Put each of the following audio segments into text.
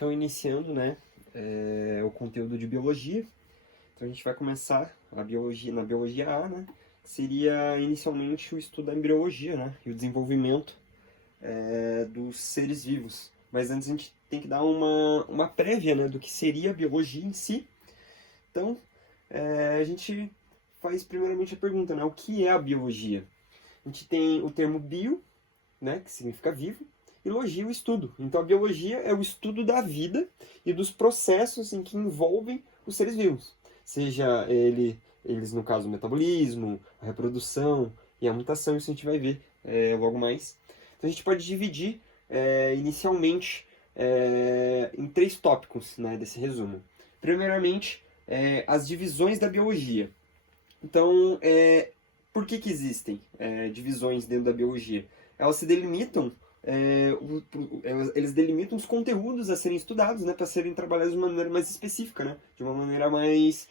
Então, iniciando, né, o conteúdo de biologia. Então, a gente vai começar a biologia, na biologia A, né, que seria inicialmente o estudo da embriologia, né, e o desenvolvimento dos seres vivos. Mas antes a gente tem que dar uma prévia, né, do que seria a biologia em si. Então, a gente faz primeiramente a pergunta, né, o que é a biologia? A gente tem o termo bio, né, que significa vivo, e logia, o estudo. Então a biologia é o estudo da vida e dos processos em que envolvem os seres vivos. Seja eles, no caso, o metabolismo, a reprodução e a mutação, isso a gente vai ver logo mais. Então a gente pode dividir inicialmente em 3 tópicos, né, desse resumo. Primeiramente, as divisões da biologia. Então, por que existem divisões dentro da biologia? Elas se delimitam, eles delimitam os conteúdos a serem estudados, né, para serem trabalhados de uma maneira mais específica, né, de uma maneira mais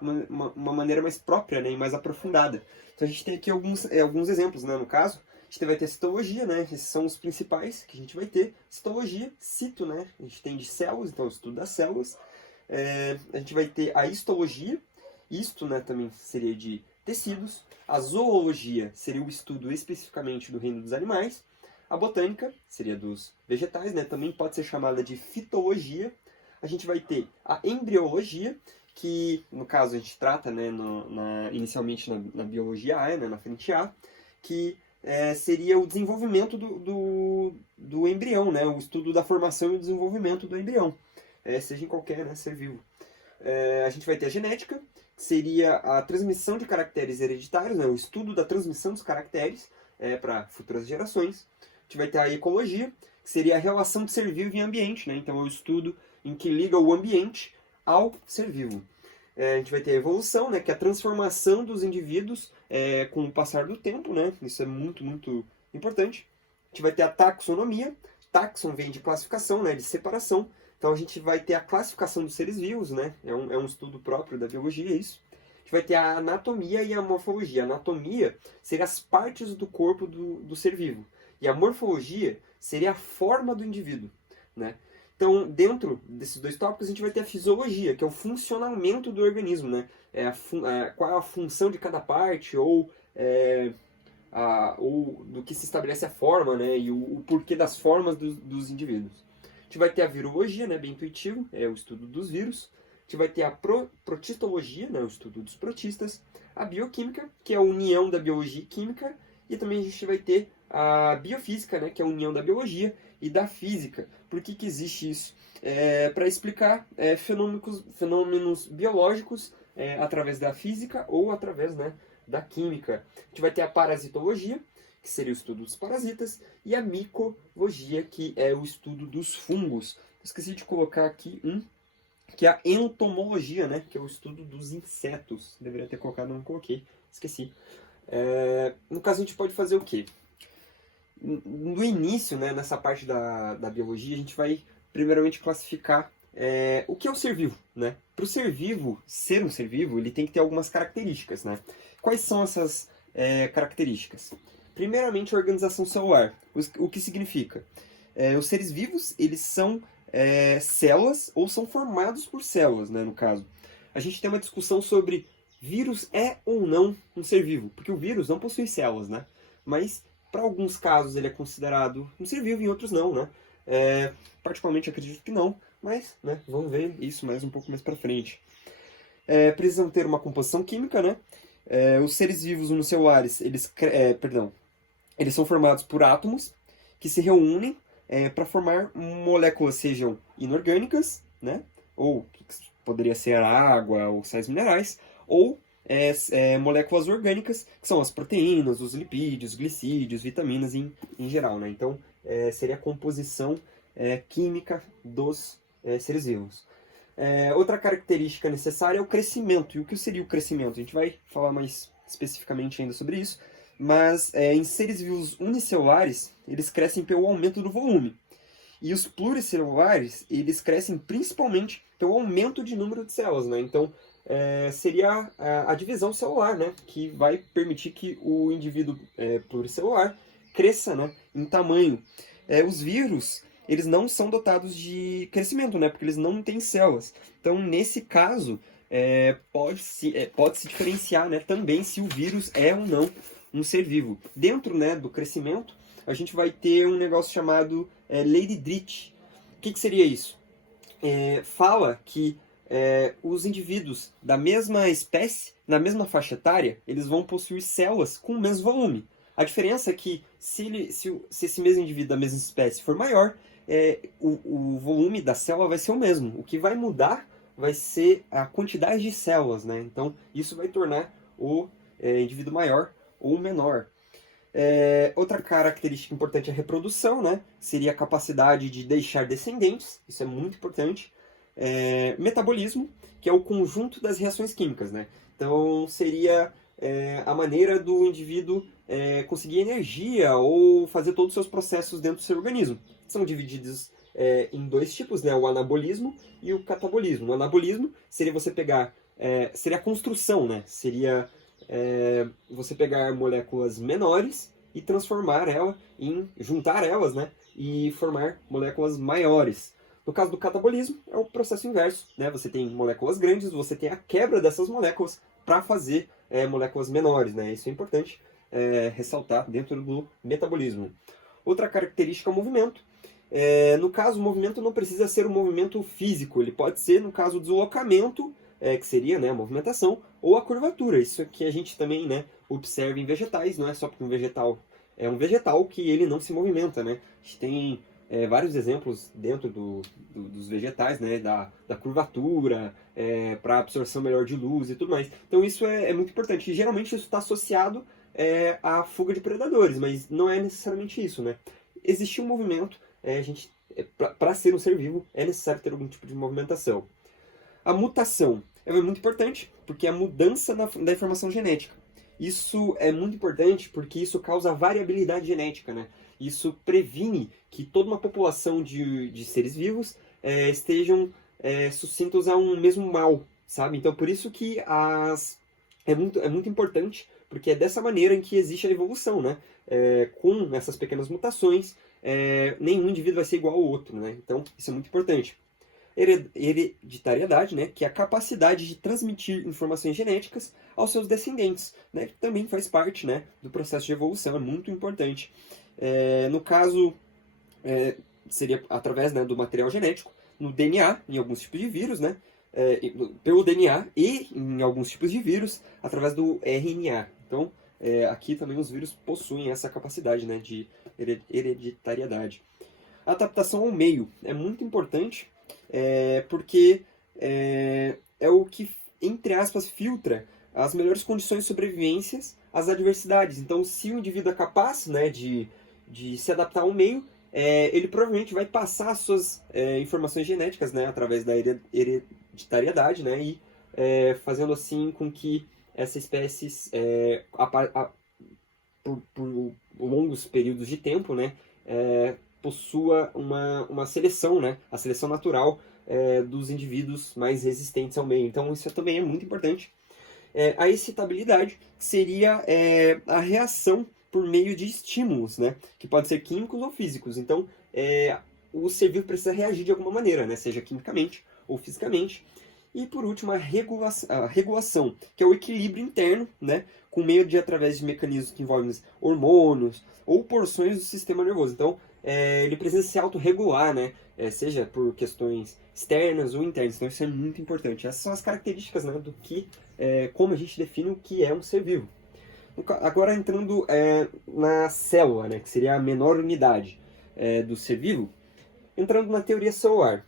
uma maneira mais própria, né, e mais aprofundada. Então a gente tem aqui alguns exemplos, né, no caso. A gente vai ter a citologia, né, esses são os principais que a gente vai ter. Citologia, cito, né, a gente tem de células, então o estudo das células. A gente vai ter a histologia, isto, né, também seria de tecidos. A zoologia seria o estudo especificamente do reino dos animais. A botânica seria dos vegetais, né, também pode ser chamada de fitologia. A gente vai ter a embriologia, que no caso a gente trata, né, inicialmente na biologia A, né, na frente A, que seria o desenvolvimento do embrião, né, o estudo da formação e o desenvolvimento do embrião, seja em qualquer, né, ser vivo. A gente vai ter a genética, que seria a transmissão de caracteres hereditários, né, o estudo da transmissão dos caracteres para futuras gerações. A gente vai ter a ecologia, que seria a relação de ser vivo e ambiente, né, então é o estudo em que liga o ambiente ao ser vivo. A gente vai ter a evolução, né, que é a transformação dos indivíduos com o passar do tempo, né, isso é muito, muito importante. A gente vai ter a taxonomia, taxon vem de classificação, né, de separação. Então a gente vai ter a classificação dos seres vivos, né? É um estudo próprio da biologia, isso. A gente vai ter a anatomia e a morfologia. A anatomia seria as partes do corpo do ser vivo. E a morfologia seria a forma do indivíduo, né? Então, dentro desses 2 tópicos, a gente vai ter a fisiologia, que é o funcionamento do organismo, né? Qual é a função de cada parte, ou do que se estabelece a forma, né? E o porquê das formas dos indivíduos. A gente vai ter a virologia, né, bem intuitivo, é o estudo dos vírus. A gente vai ter a protistologia, né, o estudo dos protistas. A bioquímica, que é a união da biologia e química. E também a gente vai ter a biofísica, né, que é a união da biologia e da física. Por que existe isso? Para explicar fenômenos biológicos através da física ou através, né, da química. A gente vai ter a parasitologia, que seria o estudo dos parasitas, e a micologia, que é o estudo dos fungos. Esqueci de colocar aqui que é a entomologia, né, que é o estudo dos insetos. Deveria ter colocado, não coloquei, esqueci. No caso, a gente pode fazer o quê? No início, né, nessa parte da biologia, a gente vai primeiramente classificar o que é o ser vivo, né? Para o ser vivo ser um ser vivo, ele tem que ter algumas características, né? Quais são essas características? Primeiramente, a organização celular. O que significa? Os seres vivos, eles são células ou são formados por células, né, no caso. A gente tem uma discussão sobre vírus é ou não um ser vivo, porque o vírus não possui células, né? Mas, para alguns casos, ele é considerado um ser vivo, em outros não, né? Particularmente, acredito que não, mas, né, vamos ver isso mais um pouco mais para frente. Precisam ter uma composição química, né? Os seres vivos unicelulares, eles são formados por átomos que se reúnem para formar moléculas, sejam inorgânicas, né? Ou que poderia ser água ou sais minerais, ou moléculas orgânicas, que são as proteínas, os lipídios, glicídios, vitaminas em geral, né? Então, seria a composição química dos seres vivos. Outra característica necessária é o crescimento. E o que seria o crescimento? A gente vai falar mais especificamente ainda sobre isso. Mas em seres vivos unicelulares, eles crescem pelo aumento do volume. E os pluricelulares, eles crescem principalmente pelo aumento de número de células, né? Então, seria a divisão celular, né? Que vai permitir que o indivíduo pluricelular cresça, né, em tamanho. Os vírus, eles não são dotados de crescimento, né? Porque eles não têm células. Então, nesse caso, pode se diferenciar, né, também se o vírus é ou não um ser vivo. Dentro, né, do crescimento, a gente vai ter um negócio chamado lei de Drich. O que seria isso? Fala que os indivíduos da mesma espécie, na mesma faixa etária, eles vão possuir células com o mesmo volume. A diferença é que se esse mesmo indivíduo da mesma espécie for maior, o volume da célula vai ser o mesmo. O que vai mudar vai ser a quantidade de células, né? Então, isso vai tornar o indivíduo maior ou menor. Outra característica importante é a reprodução, né? Seria a capacidade de deixar descendentes, isso é muito importante. Metabolismo, que é o conjunto das reações químicas, né? Então, seria a maneira do indivíduo conseguir energia ou fazer todos os seus processos dentro do seu organismo. São divididos em dois tipos, né? O anabolismo e o catabolismo. O anabolismo seria você pegar, seria a construção, né? Seria você pegar moléculas menores e juntar elas, né? E formar moléculas maiores. No caso do catabolismo, é o processo inverso, né? Você tem moléculas grandes, você tem a quebra dessas moléculas para fazer moléculas menores, né? Isso é importante ressaltar dentro do metabolismo. Outra característica é o movimento. No caso, o movimento não precisa ser um movimento físico, ele pode ser, no caso, o deslocamento, que seria, né, a movimentação, ou a curvatura. Isso que a gente também, né, observa em vegetais, não é só porque um vegetal é um vegetal que ele não se movimenta, né? A gente tem vários exemplos dentro dos vegetais, né, da curvatura, para absorção melhor de luz e tudo mais. Então isso é muito importante. E geralmente isso está associado à fuga de predadores, mas não é necessariamente isso, né? Existe um movimento, para ser um ser vivo é necessário ter algum tipo de movimentação. A mutação é muito importante, porque é a mudança da informação genética. Isso é muito importante porque isso causa variabilidade genética, né? Isso previne que toda uma população de seres vivos estejam sucintos a um mesmo mal, sabe? Então, por isso que é muito importante, porque é dessa maneira em que existe a evolução, né? Com essas pequenas mutações, nenhum indivíduo vai ser igual ao outro, né? Então, isso é muito importante. Hereditariedade, né, que é a capacidade de transmitir informações genéticas aos seus descendentes, né, que também faz parte, né, do processo de evolução, é muito importante. No caso, seria através, né, do material genético, no DNA, em alguns tipos de vírus, né, pelo DNA e em alguns tipos de vírus, através do RNA. Então, aqui também os vírus possuem essa capacidade, né, de hereditariedade. A adaptação ao meio é muito importante, porque é o que, entre aspas, filtra as melhores condições de sobrevivência às adversidades. Então, se o indivíduo é capaz, né, de se adaptar ao meio, ele provavelmente vai passar as suas informações genéticas, né, através da hereditariedade, né, e fazendo assim com que essa espécie, por longos períodos de tempo, né, possua uma seleção, né? A seleção natural dos indivíduos mais resistentes ao meio. Então isso também é muito importante. A excitabilidade seria a reação por meio de estímulos, né? Que podem ser químicos ou físicos. Então o ser vivo precisa reagir de alguma maneira, né? Seja quimicamente ou fisicamente. E por último, a regulação, que é o equilíbrio interno, né? Com meio de através de mecanismos que envolvem hormônios ou porções do sistema nervoso. Então, ele precisa se autorregular, né? Seja por questões externas ou internas. Então, isso é muito importante. Essas são as características, né, do que, como a gente define o que é um ser vivo. Agora, entrando na célula, né, que seria a menor unidade do ser vivo, entrando na teoria celular,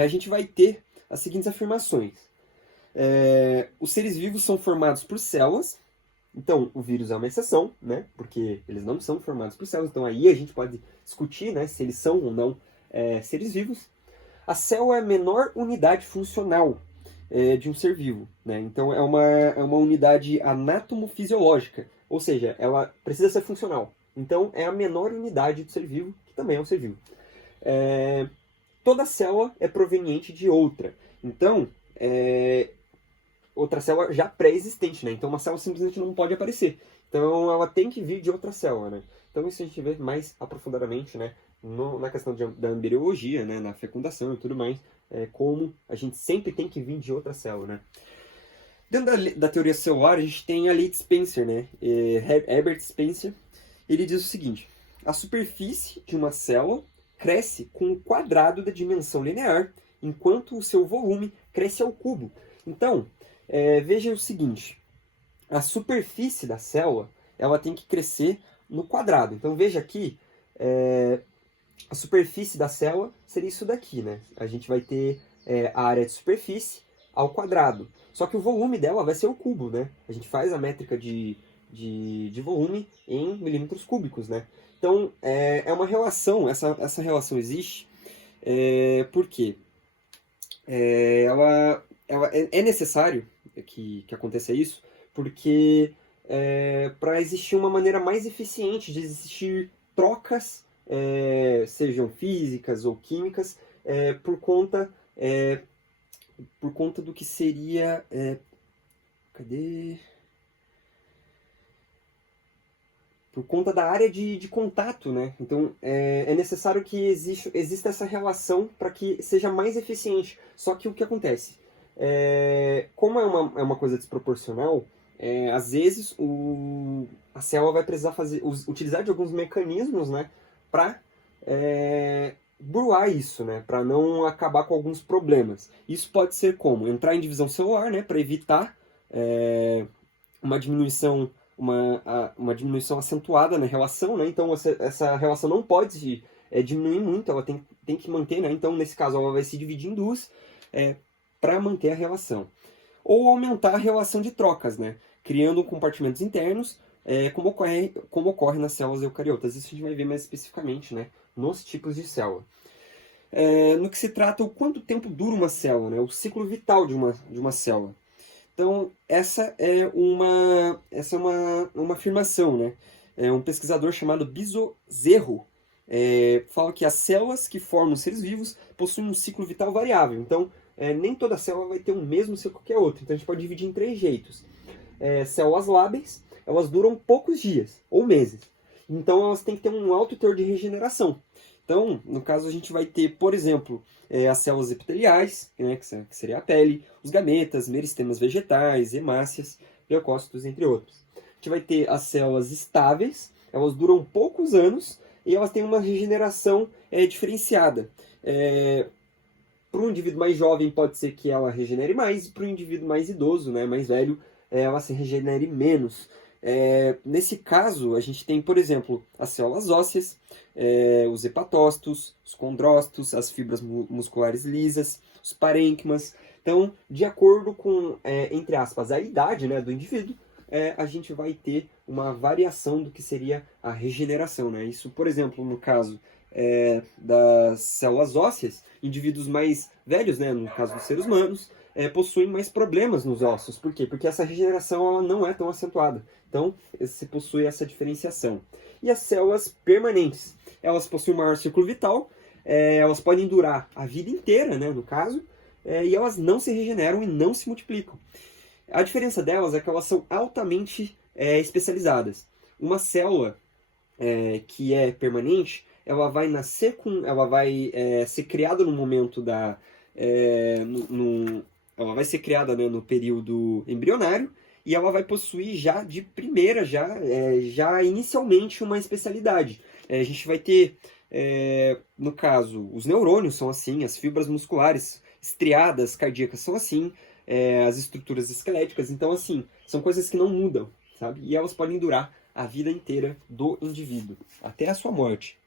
a gente vai ter as seguintes afirmações. Os seres vivos são formados por células. Então, o vírus é uma exceção, né? Porque eles não são formados por células. Então, aí a gente pode discutir, né, se eles são ou não seres vivos. A célula é a menor unidade funcional de um ser vivo, né? Então, é uma unidade anatomofisiológica. Ou seja, ela precisa ser funcional. Então, é a menor unidade do ser vivo, que também é um ser vivo. Toda célula é proveniente de outra. Então, outra célula já pré-existente, né? Então uma célula simplesmente não pode aparecer. Então ela tem que vir de outra célula, né? Então isso a gente vê mais aprofundadamente, né, na questão da embriologia, né, na fecundação e tudo mais, como a gente sempre tem que vir de outra célula, né? Dentro da teoria celular, a gente tem a lei de Spencer, né? Herbert Spencer, ele diz o seguinte: a superfície de uma célula cresce com o quadrado da dimensão linear, enquanto o seu volume cresce ao cubo. Então, veja o seguinte, a superfície da célula, ela tem que crescer no quadrado. Então, veja aqui, a superfície da célula seria isso daqui, né? A gente vai ter a área de superfície ao quadrado. Só que o volume dela vai ser o cubo, né? A gente faz a métrica de volume em milímetros cúbicos, né? Então, é uma relação, essa relação existe, porque é necessário que aconteça isso, porque para existir uma maneira mais eficiente de existir trocas, sejam físicas ou químicas, por conta do que seria... cadê? Por conta da área de contato, né? Então, é necessário que exista essa relação para que seja mais eficiente. Só que o que acontece? Como é uma coisa desproporcional, às vezes a célula vai precisar utilizar de alguns mecanismos, né, para burlar isso, né, para não acabar com alguns problemas. Isso pode ser como? Entrar em divisão celular, né, para evitar uma diminuição acentuada na relação, né? Então essa relação não pode diminuir muito, ela tem que manter, né? Então nesse caso ela vai se dividir em duas para manter a relação. Ou aumentar a relação de trocas, né? Criando compartimentos internos, como ocorre nas células eucariotas. Isso a gente vai ver mais especificamente, né, nos tipos de célula. No que se trata o quanto tempo dura uma célula, né? O ciclo vital de uma célula. Então, essa é uma afirmação, né? Um pesquisador chamado Bizozerro fala que as células que formam seres vivos possuem um ciclo vital variável. Então, nem toda célula vai ter o mesmo ciclo que a outra. Então, a gente pode dividir em 3 jeitos. Células lábeis, elas duram poucos dias ou meses. Então, elas têm que ter um alto teor de regeneração. Então, no caso, a gente vai ter, por exemplo, as células epiteliais, né, que seria a pele, os gametas, meristemas vegetais, hemácias, leucócitos, entre outros. A gente vai ter as células estáveis, elas duram poucos anos e elas têm uma regeneração diferenciada. Para um indivíduo mais jovem pode ser que ela regenere mais, e para um indivíduo mais idoso, né, mais velho, ela se regenere menos. Nesse caso, a gente tem, por exemplo, as células ósseas, os hepatócitos, os condrócitos, as fibras musculares lisas, os parênquimas. Então, de acordo com, entre aspas, a idade, né, do indivíduo, a gente vai ter uma variação do que seria a regeneração, né? Isso, por exemplo, no caso das células ósseas, indivíduos mais velhos, né, no caso dos seres humanos, possuem mais problemas nos ossos. Por quê? Porque essa regeneração ela não é tão acentuada. Então, se possui essa diferenciação. E as células permanentes, elas possuem um maior ciclo vital, elas podem durar a vida inteira, né, no caso, e elas não se regeneram e não se multiplicam. A diferença delas é que elas são altamente especializadas. Uma célula que é permanente, ela vai nascer ela vai ser criada no momento ela vai ser criada, né, no período embrionário, e ela vai possuir já de primeira, já inicialmente uma especialidade. A gente vai ter, no caso, os neurônios são assim, as fibras musculares estriadas cardíacas são assim, as estruturas esqueléticas, então assim, são coisas que não mudam, sabe? E elas podem durar a vida inteira do indivíduo, até a sua morte.